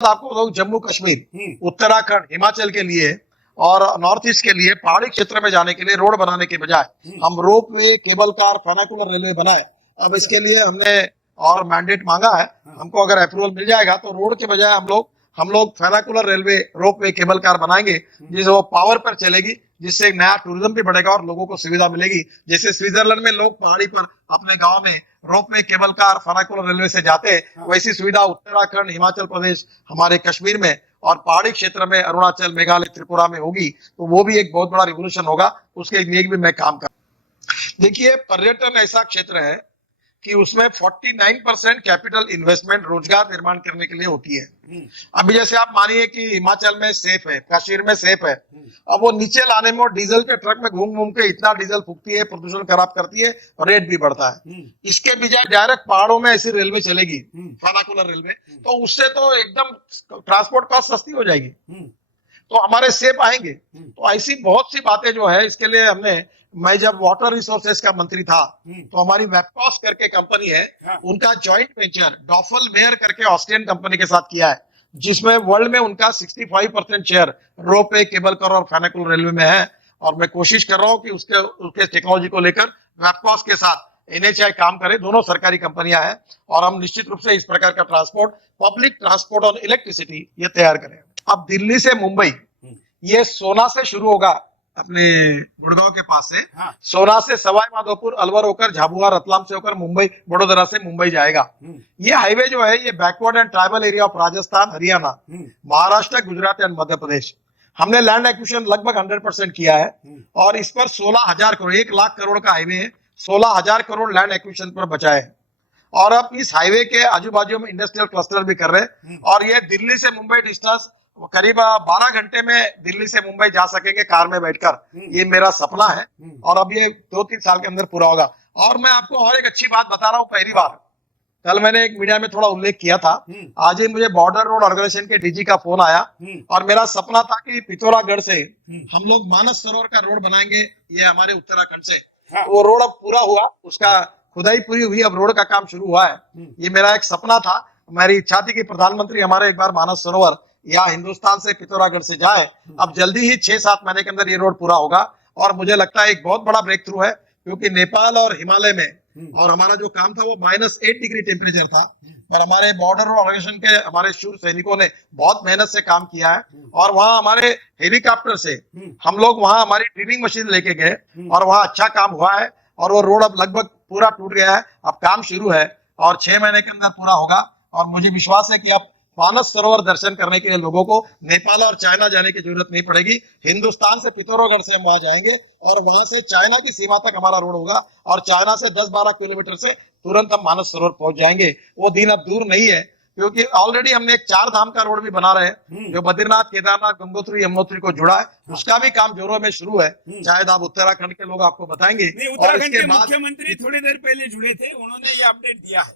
आपको लोग जम्मू कश्मीर, उत्तराखंड, हिमाचल के लिए और नॉर्थ ईस्ट के लिए पहाड़ी क्षेत्र में जाने के लिए रोड बनाने के बजाय हम रोप वे, केबल कार, फर्नाकुलर रेलवे बनाए। अब इसके लिए हमने और मैंडेट मांगा है। हमको अगर अप्रूवल मिल जाएगा तो रोड के बजाय हम लोग फर्नाकुलर रेलवे, रोप वे, केबल कार बनाएंगे, जिससे वो पावर पर चलेगी, जिससे एक नया टूरिज्म भी बढ़ेगा और लोगों को सुविधा मिलेगी। जैसे स्विट्जरलैंड में लोग पहाड़ी पर अपने गांव में रोप में, केबल कार, फर्नाकुलर रेलवे से जाते हैं, वैसी सुविधा उत्तराखंड, हिमाचल प्रदेश, हमारे कश्मीर में और पहाड़ी क्षेत्र में अरुणाचल, मेघालय, त्रिपुरा में होगी। तो वो भी एक बहुत बड़ा रिवोल्यूशन होगा, उसके लिए भी मैं काम कर। देखिए, पर्यटन ऐसा क्षेत्र है कि उसमें 49% कैपिटल इन्वेस्टमेंट रोजगार निर्माण करने के लिए होती है। अभी जैसे आप मानिए कि हिमाचल में सेफ है, कश्मीर में सेफ है, अब वो नीचे लाने में और डीजल के ट्रक में घूम घूम के इतना डीजल फूकती है, प्रदूषण खराब करती है, रेट भी बढ़ता है। इसके बजाय डायरेक्ट पहाड़ों में ऐसी रेलवे चलेगी, फर्नाकुलर रेलवे, तो उससे तो एकदम ट्रांसपोर्ट कॉस्ट सस्ती हो जाएगी, तो हमारे सेफ आएंगे। तो ऐसी बहुत सी बातें जो है, इसके लिए मैं जब वाटर रिसोर्सेज का मंत्री था तो हमारी वेबकॉस करके कंपनी है, उनका जॉइंट वेंचर डॉफल मेयर करके ऑस्ट्रियन कंपनी के साथ किया है, जिसमें वर्ल्ड में उनका 65% शेयर रोप वे, केबल कार और फर्नाकुलर रेलवे में है। और मैं कोशिश कर रहा हूँ कि उसके टेक्नोलॉजी को लेकर वेबकॉस के साथ एनएचआई काम करे, दोनों सरकारी कंपनियां हैं, और हम निश्चित रूप से इस प्रकार का ट्रांसपोर्ट, पब्लिक ट्रांसपोर्ट और इलेक्ट्रिसिटी ये तैयार करें। अब दिल्ली से मुंबई, ये सोना से शुरू होगा, अपने गुड़गांव के पास से, सोना से सवाई माधोपुर, अलवर होकर, झाबुआ, रतलाम से होकर मुंबई, वडोदरा से मुंबई जाएगा। ये हाईवे जो है, ये backward and tribal area of Rajasthan, Haryana, Maharashtra, Gujarat and Madhya Pradesh. हमने लैंड एक्विजिशन लगभग 100% किया है, और इस पर 16,000 करोड़, 1 लाख करोड़ का हाईवे है, 16,000 करोड़ लैंड एक्विजिशन पर बचा है। और अब इस हाईवे के आजू बाजू में इंडस्ट्रियल क्लस्टर भी कर रहे हैं, और ये दिल्ली से मुंबई डिस्टेंस करीब 12 घंटे में दिल्ली से मुंबई जा सकेंगे कार में बैठकर। ये मेरा सपना है, और अब ये 2-3 साल के अंदर पूरा होगा। और मैं आपको और एक अच्छी बात बता रहा हूँ, पहली बार, कल मैंने एक मीडिया में थोड़ा उल्लेख किया था, आज ही मुझे बॉर्डर रोड ऑर्गेनाइजेशन के डीजी का फोन आया, और मेरा सपना था कि पिथौरागढ़ से हम लोग मानस सरोवर का रोड बनाएंगे, ये हमारे उत्तराखंड से। वो रोड अब पूरा हुआ, उसका खुदाई पूरी हुई, अब रोड का काम शुरू हुआ है। ये मेरा एक सपना था, मेरी इच्छा थी कि प्रधानमंत्री हमारे एक बार मानस सरोवर या हिंदुस्तान से पिथौरागढ़ से जाए। अब जल्दी ही 6-7 महीने के अंदर ये रोड पूरा होगा, और मुझे लगता है एक बहुत बड़ा ब्रेक थ्रू है, क्योंकि नेपाल और हिमालय में, और हमारा जो काम था वो -8 डिग्री टेम्परेचर था, पर हमारे बॉर्डर ऑर्गेनाइजेशन के हमारे शूर सैनिकों ने बहुत मेहनत से काम किया है, और वहां हमारे हेलीकॉप्टर से हम लोग वहां हमारी ड्रिलिंग मशीन लेके गए, और वहां अच्छा काम हुआ है, और वो रोड अब लगभग पूरा टूट गया है, अब काम शुरू है, और 6 महीने के अंदर पूरा होगा। और मुझे विश्वास है कि अब मानस सरोवर दर्शन करने के लिए लोगों को नेपाल और चाइना जाने की जरूरत नहीं पड़ेगी। हिंदुस्तान से पिथौरागढ़ से हम वहां जाएंगे, और वहां से चाइना की सीमा तक हमारा रोड होगा, और चाइना से 10-12 किलोमीटर से तुरंत हम मानस सरोवर पहुंच जाएंगे। वो दिन अब दूर नहीं है, क्योंकि ऑलरेडी हमने एक 4 धाम का रोड भी बना रहे हैं, जो बद्रीनाथ, केदारनाथ, गंगोत्री, यमुनोत्री को जुड़ा है, उसका भी काम जोरों में शुरू है। शायद आप उत्तराखंड के लोग आपको बताएंगे। उत्तराखंड के मुख्यमंत्री थोड़ी देर पहले जुड़े थे, उन्होंने ये अपडेट दिया है।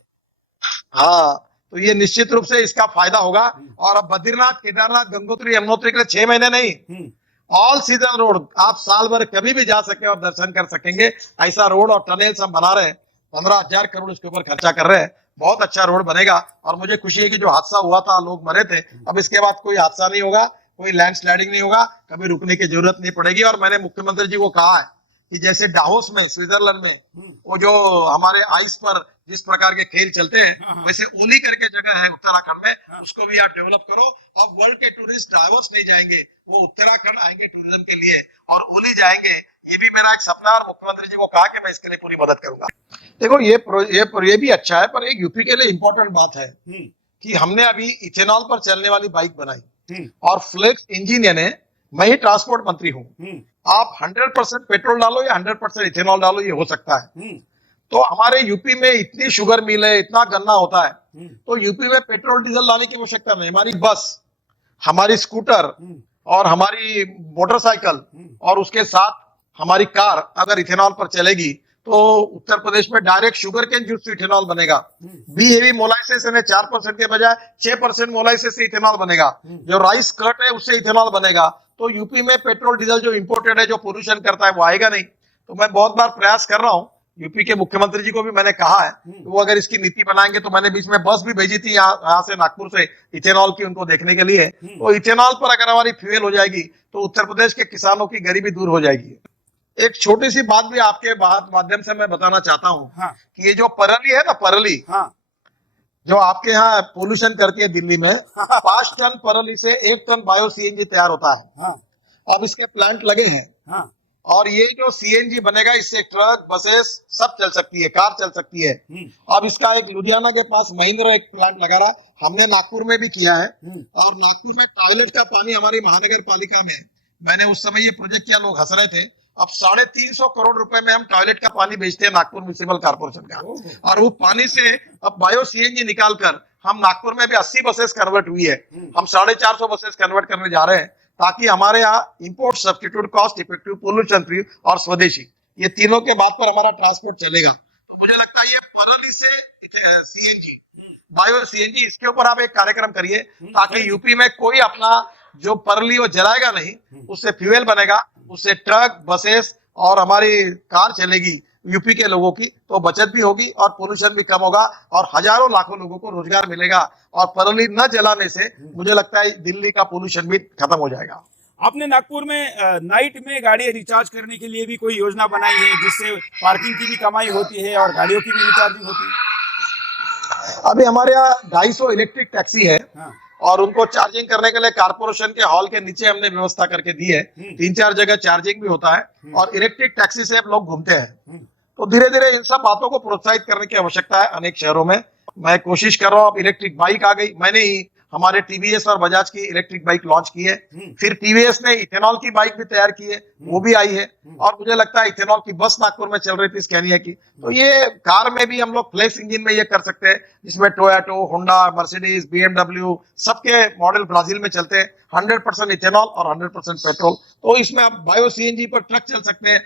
हाँ, तो ये निश्चित रूप से इसका फायदा होगा। और अब बद्रीनाथ, केदारनाथ, गंगोत्री, यमुनोत्री के लिए 6 महीने नहीं, ऑल सीजन रोड, आप साल भर कभी भी जा सके और दर्शन कर सकेंगे, ऐसा रोड और टनल्स हम बना रहे हैं। 15,000 करोड़ इसके ऊपर खर्चा कर रहे हैं, बहुत अच्छा रोड बनेगा। और मुझे खुशी है कि जो हादसा हुआ था, लोग मरे थे, अब इसके बाद कोई हादसा नहीं होगा, कोई लैंडस्लाइडिंग नहीं होगा, कभी रुकने की जरूरत नहीं पड़ेगी। और मैंने मुख्यमंत्री जी को कहा है कि जैसे डावोस में, स्विट्जरलैंड में, वो जो हमारे आइस पर जिस प्रकार के खेल चलते हैं, वैसे ओली करके जगह है उत्तराखंड में, उसको भी आप डेवलप करो। अब वर्ल्ड के टूरिस्ट डावोस नहीं जाएंगे, वो उत्तराखंड आएंगे टूरिज्म के लिए, और ओली जाएंगे। ये भी मेरा एक सपना, और मुख्यमंत्री जी को कहा कि मैं इसके लिए पूरी मदद करूंगा। देखो, ये भी अच्छा है, पर एक यूपी के लिए इंपॉर्टेंट बात है कि हमने अभी इथेनॉल पर चलने वाली बाइक बनाई, और फ्लेक्स इंजन, यानी मैं ही ट्रांसपोर्ट मंत्री हूँ, आप 100% पेट्रोल डालो या 100% इथेनॉल डालो, ये हो सकता है। तो हमारे यूपी में इतनी शुगर मिल है, इतना गन्ना होता है, तो यूपी में पेट्रोल डीजल लाने की आवश्यकता नहीं। हमारी बस, हमारी स्कूटर और हमारी मोटरसाइकिल, और उसके साथ हमारी कार अगर इथेनॉल पर चलेगी, तो उत्तर प्रदेश में डायरेक्ट शुगर केन जूस से इथेनॉल बनेगा। बी हेवी मोलाइसिस, 4% के बजाय 6% मोलाइसिस से इथेनॉल बनेगा। जो राइस कर्ट है, उससे इथेनॉल बनेगा। तो यूपी में पेट्रोल डीजल जो इंपोर्टेड है, जो पोल्यूशन करता है, वो आएगा नहीं। तो मैं बहुत बार प्रयास कर रहा हूँ यूपी के मुख्यमंत्री जी को भी मैंने कहा है कि वो अगर इसकी नीति बनाएंगे, तो मैंने बीच में बस भी भेजी थी यहाँ से नागपुर से इथेनॉल की उनको देखने के लिए। तो इथेनॉल पर अगर हमारी फ्यूएल हो जाएगी तो उत्तर प्रदेश के किसानों की गरीबी दूर हो जाएगी। एक छोटी सी बात भी आपके माध्यम से मैं बताना चाहता हूँ कि ये जो परली है ना, परली जो आपके यहाँ पोल्यूशन करती है दिल्ली में, 5 टन परली से 1 टन बायो सीएनजी तैयार होता है। अब इसके प्लांट लगे हैं और ये जो सीएनजी बनेगा इससे ट्रक, बसेस सब चल सकती है, कार चल सकती है। अब इसका एक लुधियाना के पास महिंद्रा एक प्लांट लगा रहा, हमने नागपुर में भी किया है। और नागपुर में टॉयलेट का पानी हमारी महानगर पालिका में, मैंने उस समय ये प्रोजेक्ट किया, लोग हंस रहे थे। अब 350 करोड़ रुपए में हम टॉयलेट का पानी बेचते हैं नागपुर म्युनिसिपल कॉर्पोरेशन का। और वो पानी से अब बायो सीएनजी निकालकर हम नागपुर में भी 80 बसेस कन्वर्ट हुई है, हम 450 बसेस कन्वर्ट करने जा रहे हैं, ताकि हमारे यहाँ import substitute, cost effective, pollution free और स्वदेशी, ये तीनों के बाद पर हमारा ट्रांसपोर्ट चलेगा। तो मुझे लगता है ये परली से सीएनजी, बायो सीएनजी, इसके ऊपर आप एक कार्यक्रम करिए ताकि यूपी में कोई अपना जो परली वो जलाएगा नहीं, उससे फ्यूएल बनेगा, उससे ट्रक, बसेस और हमारी कार चलेगी यूपी के लोगों की, तो बचत भी होगी और पोल्यूशन भी कम होगा और हजारों लाखों लोगों को रोजगार मिलेगा। और परली न जलाने से मुझे लगता है दिल्ली का पोल्यूशन भी खत्म हो जाएगा। आपने नागपुर में नाइट में गाड़ी रिचार्ज करने के लिए भी कोई योजना बनाई है, जिससे पार्किंग की भी कमाई होती है और गाड़ियों की भी रिचार्जिंग होती है? अभी हमारे यहाँ 250 इलेक्ट्रिक टैक्सी है और उनको चार्जिंग करने के लिए कारपोरेशन के हॉल के नीचे हमने व्यवस्था करके दी है। 3-4 जगह चार्जिंग भी होता है और इलेक्ट्रिक टैक्सी से अब लोग घूमते हैं। तो धीरे धीरे इन सब बातों को प्रोत्साहित करने की आवश्यकता है अनेक शहरों में। मैं कोशिश कर रहा हूँ। अब इलेक्ट्रिक बाइक आ गई, मैंने ही हमारे टीवीएस और बजाज की इलेक्ट्रिक बाइक लॉन्च की है। फिर टीवीएस ने इथेनॉल की बाइक भी तैयार की है, वो भी आई है। और मुझे लगता है इथेनॉल की बस नागपुर में चल रही थी स्कैनिया की। तो ये कार में भी हम लोग फ्लेक्स इंजन में ये कर सकते हैं, जिसमें टोयोटो, होंडा, मर्सिडीज, बीएमडब्ल्यू सबके मॉडल ब्राजील में चलते हैं। 100% इथेनॉल और 100% पेट्रोल। तो इसमें अब बायो सीएनजी पर ट्रक चल सकते हैं,